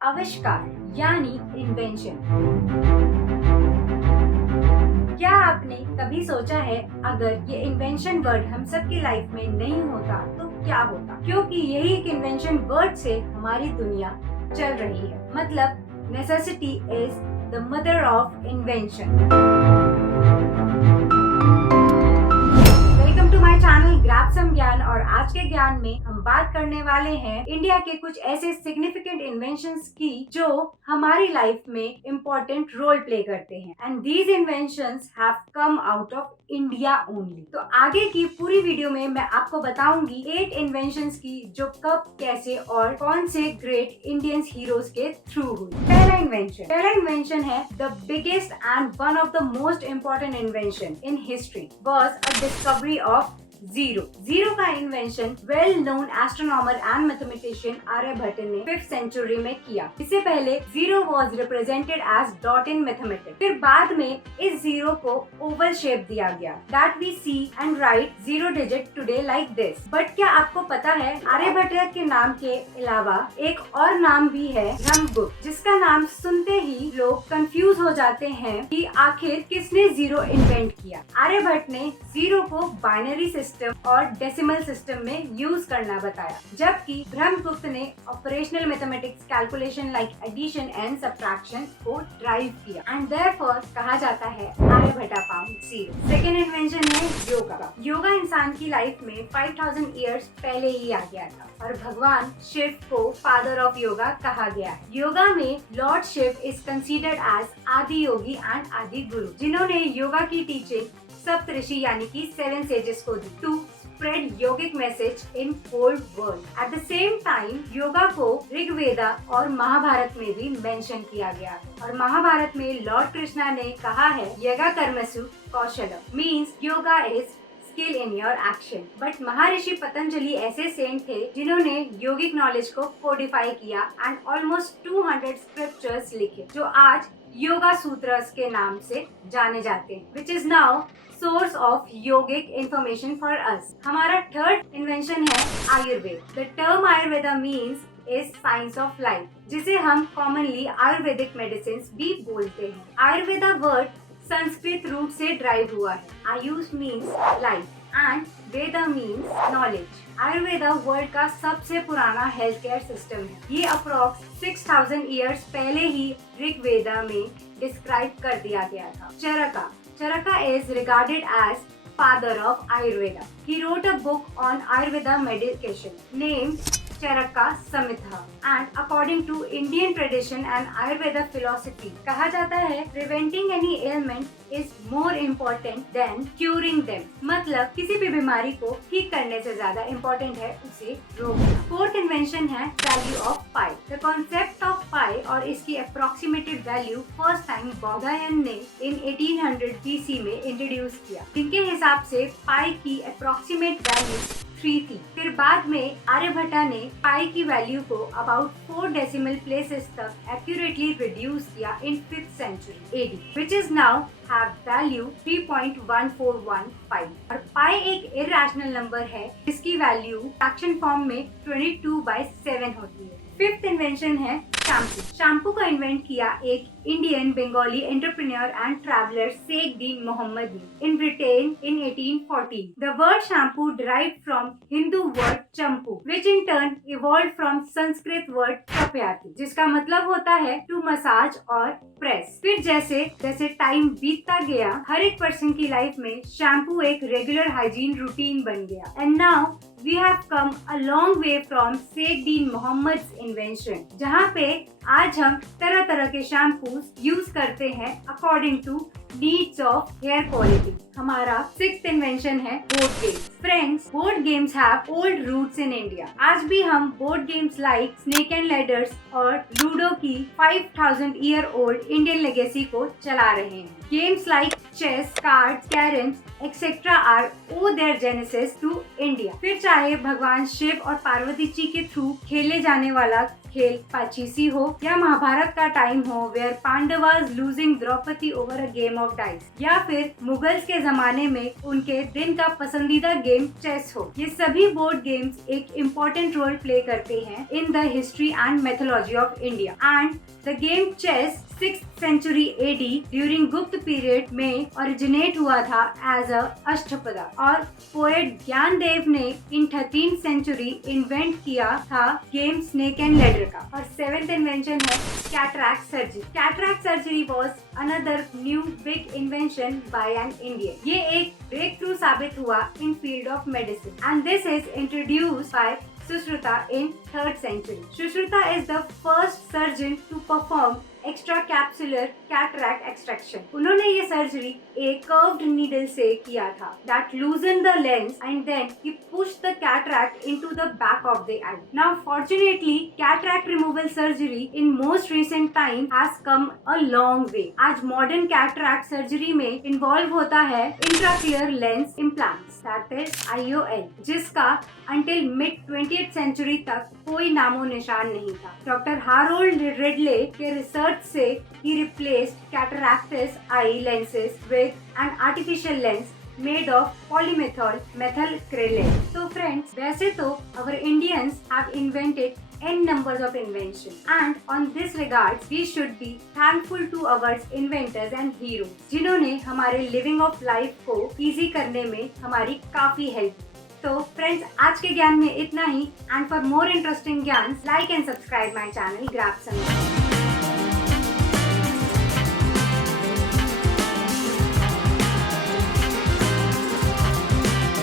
आविष्कार यानी इन्वेंशन। क्या आपने कभी सोचा है अगर ये इन्वेंशन वर्ड हम सबकी लाइफ में नहीं होता तो क्या होता? क्योंकि यही एक इन्वेंशन वर्ड से हमारी दुनिया चल रही है। मतलब necessity is the mother of invention. Welcome to my channel grab some gyan. और आज के ज्ञान में हम बात करने वाले हैं इंडिया के कुछ ऐसे सिग्निफिकेंट इन्वेंशंस की जो हमारी लाइफ में इम्पोर्टेंट रोल प्ले करते हैं। And these inventions have come out of India only. तो आगे की पूरी वीडियो में मैं आपको बताऊंगी 8 इन्वेंशंस की जो कब, कैसे और कौन से ग्रेट इंडियन हीरोज के थ्रू हुई। पहला इन्वेंशन है the biggest and one of the most important invention in history was a discovery of zero का invention well known astronomer and mathematician Aryabhatta ने 5th सेंचुरी में किया। इससे पहले zero was represented as dot in mathematics. फिर बाद में इस जीरो को ओवल शेप दिया गया that we see and write zero digit today like this. But क्या आपको पता है आर्यभट्ट के नाम के अलावा एक और नाम भी है ब्रह्मगुप्त, जिसका नाम सुनते ही लोग कंफ्यूज हो जाते हैं कि आखिर किसने जीरो इन्वेंट किया। आर्यभट्ट ने जीरो को बाइनरी सिस्टम और डेसिमल सिस्टम में यूज करना बताया, जबकि ब्रह्मगुप्त ने operational mathematics calculation like addition and subtraction को ड्राइव किया एंड देयरफॉर कहा जाता है Aryabhata found zero. Second invention है योगा। योगा इंसान की लाइफ में 5000 इयर्स पहले ही आ गया था और भगवान शिव को फादर ऑफ योगा कहा गया है। योगा में lord Shiva is considered as Adi Yogi and आदि गुरु, जिन्होंने योगा की टीचिंग सप्त ऋषि यानी कि 7 सेजेस को दी to spread yogic message in whole world. At the same time yoga को ऋग्वेदा और महाभारत में भी मेंशन किया गया है और महाभारत में लॉर्ड कृष्णा ने कहा है यगा कर्मसु कौशलम means yoga is skill in your action. But Maharshi Patanjali ऐसे सेंट थे जिन्होंने योगिक नॉलेज को कोडिफाई किया एंड ऑलमोस्ट 200 स्क्रिप्चर्स लिखे जो आज योगा सूत्रस के नाम से जाने जाते हैं, which is now source of yogic information for us. हमारा थर्ड इन्वेंशन है Ayurveda. The term Ayurveda means is science of life, जिसे हम कॉमनली आयुर्वेदिक मेडिसिन भी बोलते हैं। आयुर्वेदा वर्ड संस्कृत रूट से ड्राइव हुआ है। Ayush means life and Veda means knowledge. Ayurveda world का सबसे पुराना हेल्थ केयर सिस्टम है। ये अप्रोक्स 6000 इयर्स पहले ही ऋग्वेदा में डिस्क्राइब कर दिया गया था। Charaka is regarded as father of Ayurveda. He wrote a book on Ayurveda medication named Charaka Samhita, and according to Indian tradition and Ayurveda philosophy, कहा जाता है preventing any ailment is more important than curing them. मतलब किसी भी बीमारी को ठीक करने से ज्यादा इम्पोर्टेंट है उसे रोकना। फोर्थ इन्वेंशन है value of pi. The concept of pi और इसकी approximated value first time Baudhayana ने इन 1800 BC में इंट्रोड्यूस किया, जिनके हिसाब से पाई की अप्रोक्सीमेट वैल्यू 3 थी। फिर बाद में आर्यभट्ट ने पाई की वैल्यू को अबाउट 4 डेसिमल प्लेसेस तक एक्यूरेटली रिड्यूस किया in 5th century AD, which is now have value 3.1415। और पाई एक इरेशनल नंबर है जिसकी वैल्यू फ्रैक्शन फॉर्म में 22/7 होती है। फिफ्थ इन्वेंशन है शैम्पू। शैम्पू का इन्वेंट किया एक Indian Bengali entrepreneur and traveller Sheikh Din Mohammad ने in Britain in 1840। The word shampoo derived from Hindu word champu, which in turn evolved from Sanskrit word chapyati, जिसका मतलब होता है टू मसाज और प्रेस। फिर जैसे जैसे टाइम बीतता गया हर एक पर्सन की लाइफ में शैम्पू एक रेगुलर हाइजीन रूटीन बन गया। And now we have come a long way from Sheikh Din Mohammed invention, जहाँ पे आज हम तरह तरह के शैम्पूज यूज करते हैं according to needs of hair quality. हमारा सिक्स्थ इन्वेंशन है board games. Friends, board games have old roots in India. आज भी हम board games like snake and ladders और लूडो की 5000 ईयर ओल्ड इंडियन लेगेसी को चला रहे हैं। Games like chess, cards, carroms etcetera are owe their genesis to India. फिर चाहे भगवान शिव और पार्वती जी के थ्रू खेले जाने वाला खेल पाचीसी हो या महाभारत का टाइम हो where Pandavas losing Draupadi over a game of dice, या फिर मुगल्स के जमाने में उनके दिन का पसंदीदा गेम चेस हो, ये सभी बोर्ड गेम्स एक इम्पोर्टेंट रोल प्ले करते हैं in the history and mythology of India. And the game chess 6th century AD during Gupta period में ओरिजिनेट हुआ था एज अ अष्टपदा, और पोएट ज्ञानदेव ने इन 13th century इन्वेंट किया था गेम स्नेक एंड लैडर का। और 7th इन्वेंशन है cataract surgery. Cataract surgery was another new big invention by an Indian. ये एक ब्रेक थ्रू साबित हुआ in field of medicine and this is introduced by Sushruta in 3rd century. Sushruta is the first surgeon to perform extracapsular cataract extraction. उन्होंने ये surgery एक curved needle से किया था that loosened the lens and then he pushed the cataract into the back of the eye. Now fortunately cataract removal surgery in most recent time has come a long way. आज modern cataract surgery में involve होता है intraocular lens implants, that is IOL, जिसका until mid 20th century तक कोई नामो निशान नहीं था। डॉक्टर हारोल्ड रिडले के रिसर्च से he replaced cataractous eye lenses with an artificial lens made of polymethyl methylcrylate. So friends, वैसे तो our Indians have invented n numbers of invention, and on this regards we should be thankful to our inventors and heroes जिन्होंने हमारे living of life को easy करने में हमारी काफी help. तो फ्रेंड्स, आज के ज्ञान में इतना ही, and for more interesting gyan like and subscribe my channel grab some ज्ञान।